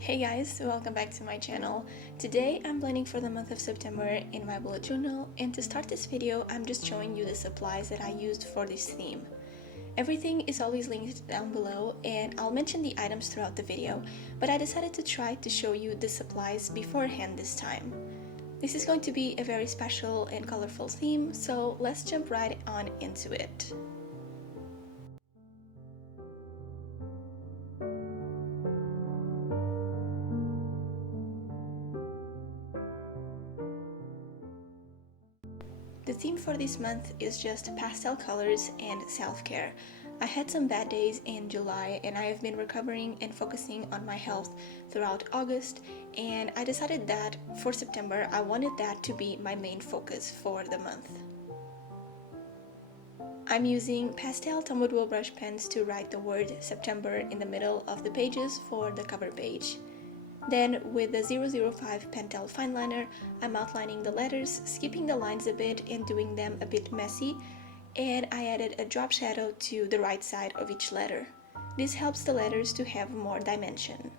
Hey guys, welcome back to my channel. Today I'm planning for the month of September in my bullet journal, and to start this video I'm just showing you the supplies that I used for this theme. Everything is always linked down below and I'll mention the items throughout the video, but I decided to try to show you the supplies beforehand this time. This is going to be a very special and colorful theme, so let's jump right on into it. The theme for this month is just pastel colors and self-care. I had some bad days in July and I have been recovering and focusing on my health throughout August, and I decided that for September I wanted that to be my main focus for the month. I'm using pastel tumbled wool brush pens to write the word September in the middle of the pages for the cover page. Then with the 005 Pentel fine liner, I'm outlining the letters, skipping the lines a bit and doing them a bit messy, and I added a drop shadow to the right side of each letter. This helps the letters to have more dimension.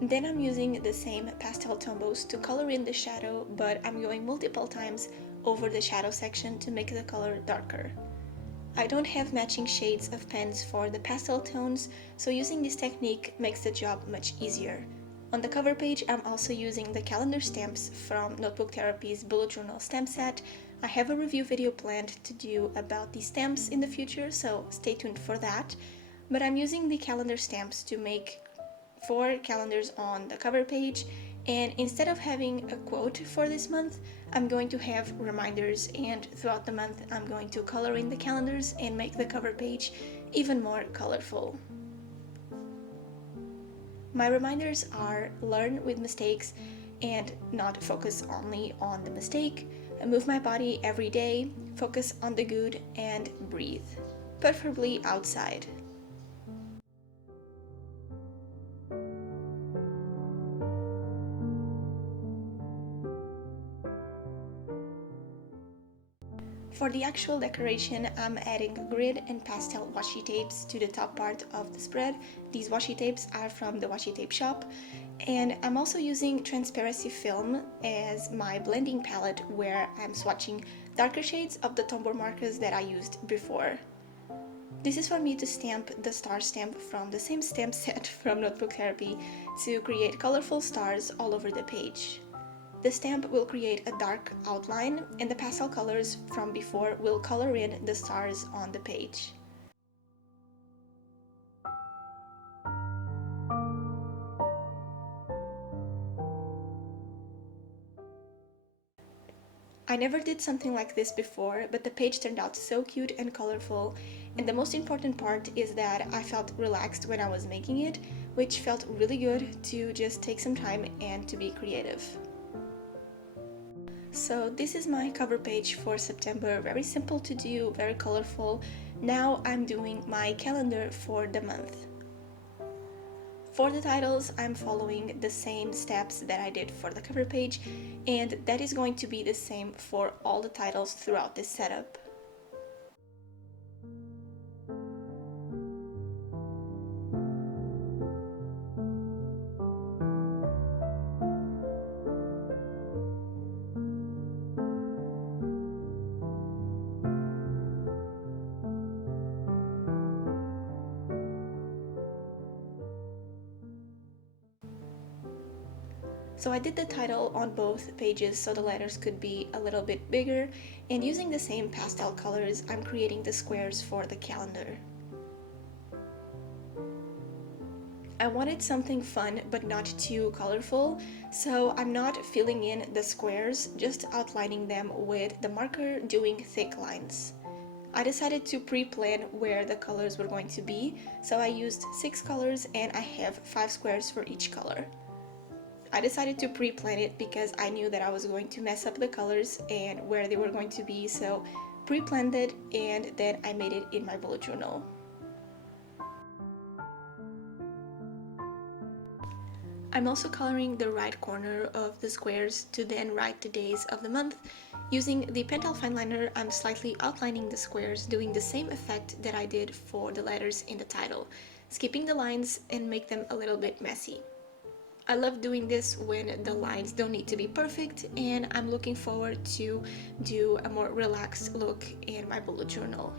Then I'm using the same pastel tombos to color in the shadow, but I'm going multiple times over the shadow section to make the color darker. I don't have matching shades of pens for the pastel tones, so using this technique makes the job much easier. On the cover page, I'm also using the calendar stamps from Notebook Therapy's bullet journal stamp set. I have a review video planned to do about these stamps in the future, so stay tuned for that. But I'm using the calendar stamps to make 4 calendars on the cover page, and instead of having a quote for this month, I'm going to have reminders, and throughout the month I'm going to color in the calendars and make the cover page even more colorful. My reminders are learn with mistakes and not focus only on the mistake, move my body every day, focus on the good, and breathe, preferably outside. For the actual decoration, I'm adding grid and pastel washi tapes to the top part of the spread. These washi tapes are from the washi tape shop, and I'm also using transparency film as my blending palette, where I'm swatching darker shades of the Tombow markers that I used before. This is for me to stamp the star stamp from the same stamp set from Notebook Therapy to create colorful stars all over the page. The stamp will create a dark outline, and the pastel colors from before will color in the stars on the page. I never did something like this before, but the page turned out so cute and colorful, and the most important part is that I felt relaxed when I was making it, which felt really good to just take some time and to be creative. So this is my cover page for September, very simple to do, very colorful. Now I'm doing my calendar for the month. For the titles, I'm following the same steps that I did for the cover page, and that is going to be the same for all the titles throughout this setup. So I did the title on both pages so the letters could be a little bit bigger, and using the same pastel colors, I'm creating the squares for the calendar. I wanted something fun but not too colorful, so I'm not filling in the squares, just outlining them with the marker, doing thick lines. I decided to pre-plan where the colors were going to be, so I used 6 colors and I have 5 squares for each color. I decided to pre-plan it because I knew that I was going to mess up the colors and where they were going to be, so pre-planned it and then I made it in my bullet journal. I'm also coloring the right corner of the squares to then write the days of the month. Using the pentel fine liner, I'm slightly outlining the squares, doing the same effect that I did for the letters in the title, skipping the lines and make them a little bit messy. I love doing this when the lines don't need to be perfect, and I'm looking forward to do a more relaxed look in my bullet journal.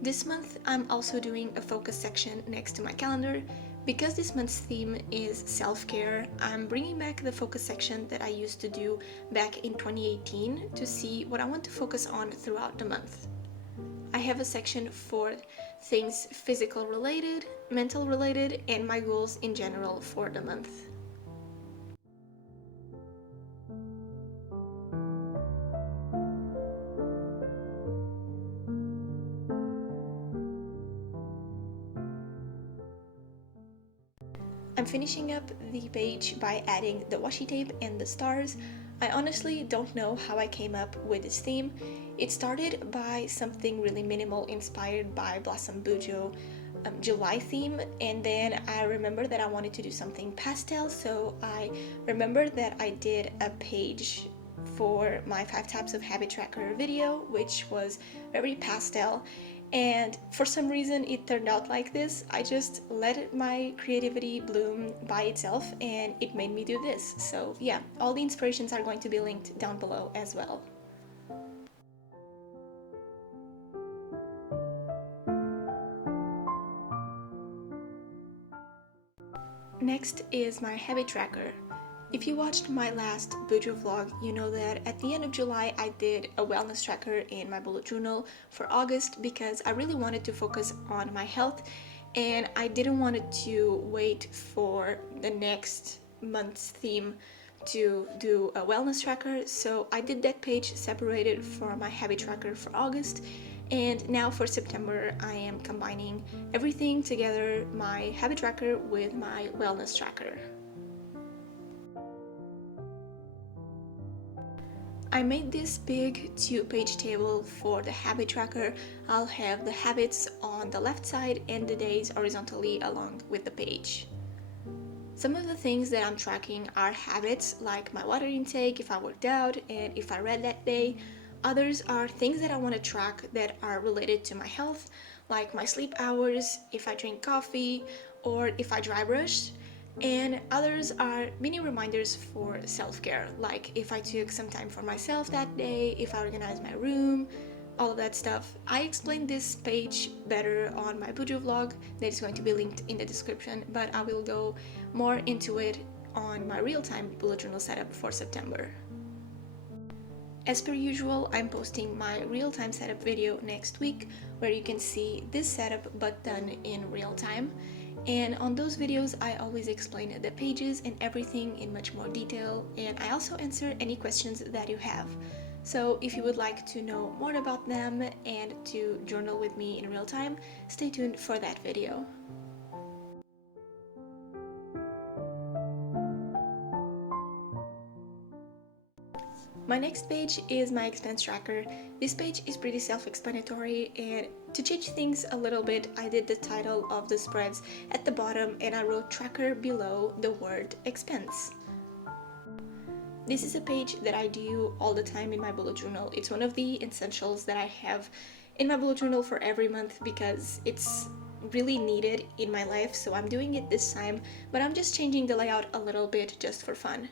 This month, I'm also doing a focus section next to my calendar. Because this month's theme is self-care, I'm bringing back the focus section that I used to do back in 2018 to see what I want to focus on throughout the month. I have a section for things physical related, mental related, and my goals in general for the month. I'm finishing up the page by adding the washi tape and the stars. I honestly don't know how I came up with this theme. It started by something really minimal inspired by Blossom Bujo July theme, and then I remembered that I wanted to do something pastel, so I remembered that I did a page for my 5 types of habit tracker video, which was very pastel, and for some reason it turned out like this. I just let my creativity bloom by itself and it made me do this. So yeah, all the inspirations are going to be linked down below as well. Next is my habit tracker. If you watched my last Bujo vlog, you know that at the end of July I did a wellness tracker in my bullet journal for August because I really wanted to focus on my health and I didn't want to wait for the next month's theme to do a wellness tracker, so I did that page separated for my habit tracker for August, and now for September I am combining everything together, my habit tracker with my wellness tracker. I made this big 2-page table for the habit tracker. I'll have the habits on the left side and the days horizontally along with the page. Some of the things that I'm tracking are habits like my water intake, if I worked out, and if I read that day. Others are things that I want to track that are related to my health, like my sleep hours, if I drink coffee, or if I dry brush. And others are mini reminders for self-care, like if I took some time for myself that day, if I organized my room, all of that stuff. I explained this page better on my Bujo vlog that is going to be linked in the description, but I will go more into it on my real-time bullet journal setup for September. As per usual, I'm posting my real-time setup video next week where you can see this setup but done in real time. And on those videos, I always explain the pages and everything in much more detail, and I also answer any questions that you have. So if you would like to know more about them and to journal with me in real time, stay tuned for that video. My next page is my expense tracker. This page is pretty self-explanatory, and to change things a little bit, I did the title of the spreads at the bottom and I wrote tracker below the word expense. This is a page that I do all the time in my bullet journal. It's one of the essentials that I have in my bullet journal for every month because it's really needed in my life, so I'm doing it this time, but I'm just changing the layout a little bit just for fun.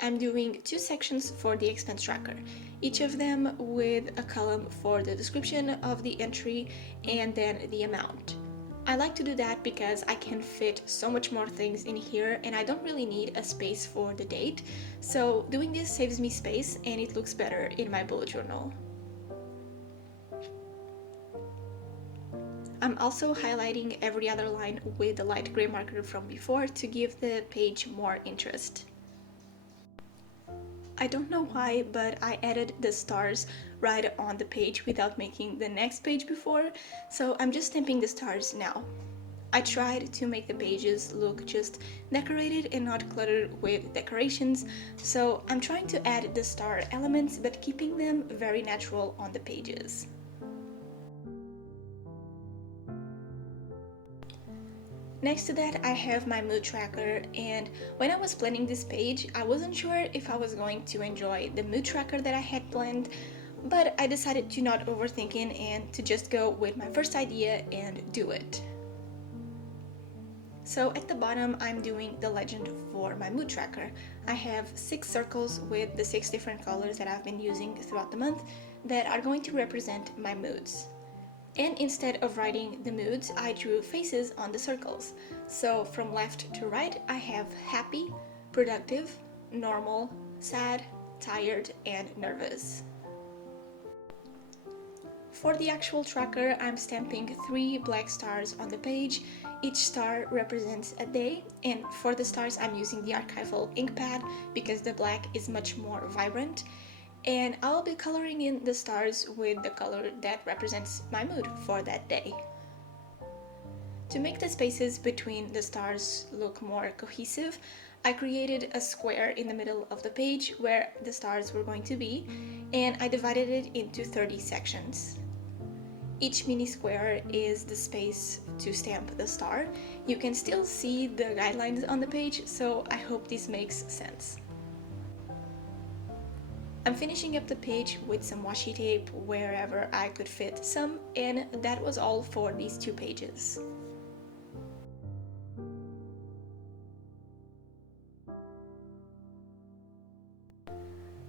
I'm doing 2 sections for the expense tracker, each of them with a column for the description of the entry and then the amount. I like to do that because I can fit so much more things in here and I don't really need a space for the date, so doing this saves me space and it looks better in my bullet journal. I'm also highlighting every other line with the light gray marker from before to give the page more interest. I don't know why, but I added the stars right on the page without making the next page before, so I'm just stamping the stars now. I tried to make the pages look just decorated and not cluttered with decorations, so I'm trying to add the star elements but keeping them very natural on the pages. Next to that, I have my mood tracker, and when I was planning this page, I wasn't sure if I was going to enjoy the mood tracker that I had planned, but I decided to not overthink it and to just go with my first idea and do it. So at the bottom, I'm doing the legend for my mood tracker. I have 6 circles with the 6 different colors that I've been using throughout the month that are going to represent my moods. And instead of writing the moods, I drew faces on the circles. So from left to right, I have happy, productive, normal, sad, tired, and nervous. For the actual tracker, I'm stamping 3 black stars on the page. Each star represents a day, and for the stars I'm using the archival ink pad because the black is much more vibrant. And I'll be coloring in the stars with the color that represents my mood for that day. To make the spaces between the stars look more cohesive, I created a square in the middle of the page where the stars were going to be, and I divided it into 30 sections. Each mini square is the space to stamp the star. You can still see the guidelines on the page, so I hope this makes sense. I'm finishing up the page with some washi tape wherever I could fit some, and that was all for these 2 pages.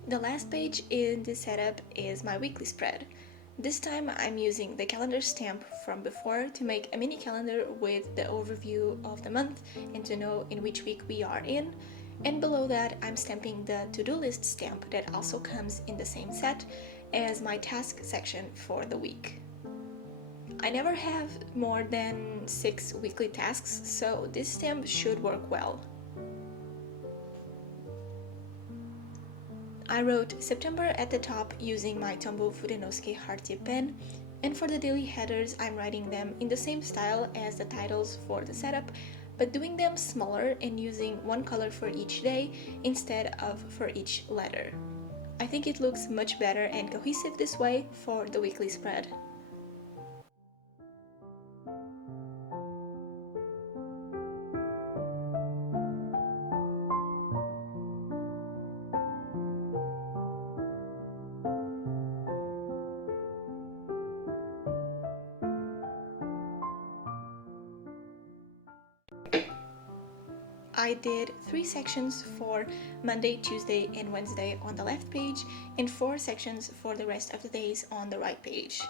The last page in this setup is my weekly spread. This time I'm using the calendar stamp from before to make a mini calendar with the overview of the month and to know in which week we are in. And below that I'm stamping the to-do list stamp that also comes in the same set as my task section for the week. I never have more than 6 weekly tasks, so this stamp should work well. I wrote September at the top using my Tombow Fudenosuke heart tip pen, and for the daily headers I'm writing them in the same style as the titles for the setup, but doing them smaller and using one color for each day instead of for each letter. I think it looks much better and cohesive this way for the weekly spread. I did 3 sections for Monday, Tuesday, and Wednesday on the left page, and 4 sections for the rest of the days on the right page.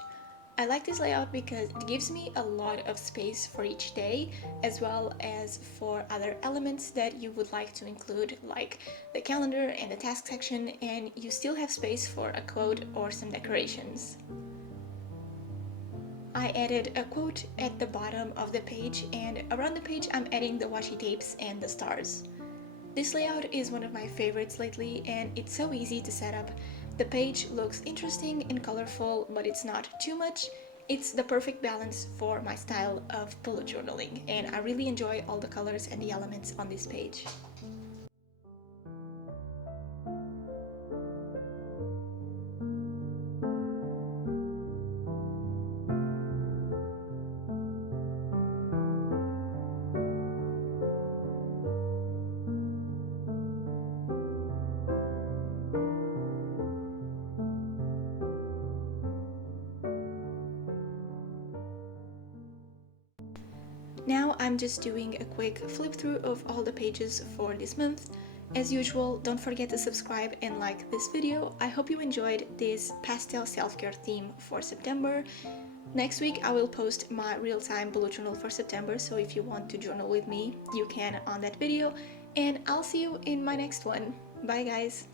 I like this layout because it gives me a lot of space for each day, as well as for other elements that you would like to include, like the calendar and the task section, and you still have space for a quote or some decorations. I added a quote at the bottom of the page, and around the page I'm adding the washi tapes and the stars. This layout is one of my favorites lately, and it's so easy to set up. The page looks interesting and colorful, but it's not too much. It's the perfect balance for my style of bullet journaling, and I really enjoy all the colors and the elements on this page. Now I'm just doing a quick flip through of all the pages for this month. As usual, don't forget to subscribe and like this video. I hope you enjoyed this pastel self-care theme for September. Next week I will post my real-time bullet journal for September, so if you want to journal with me, you can on that video, and I'll see you in my next one. Bye guys!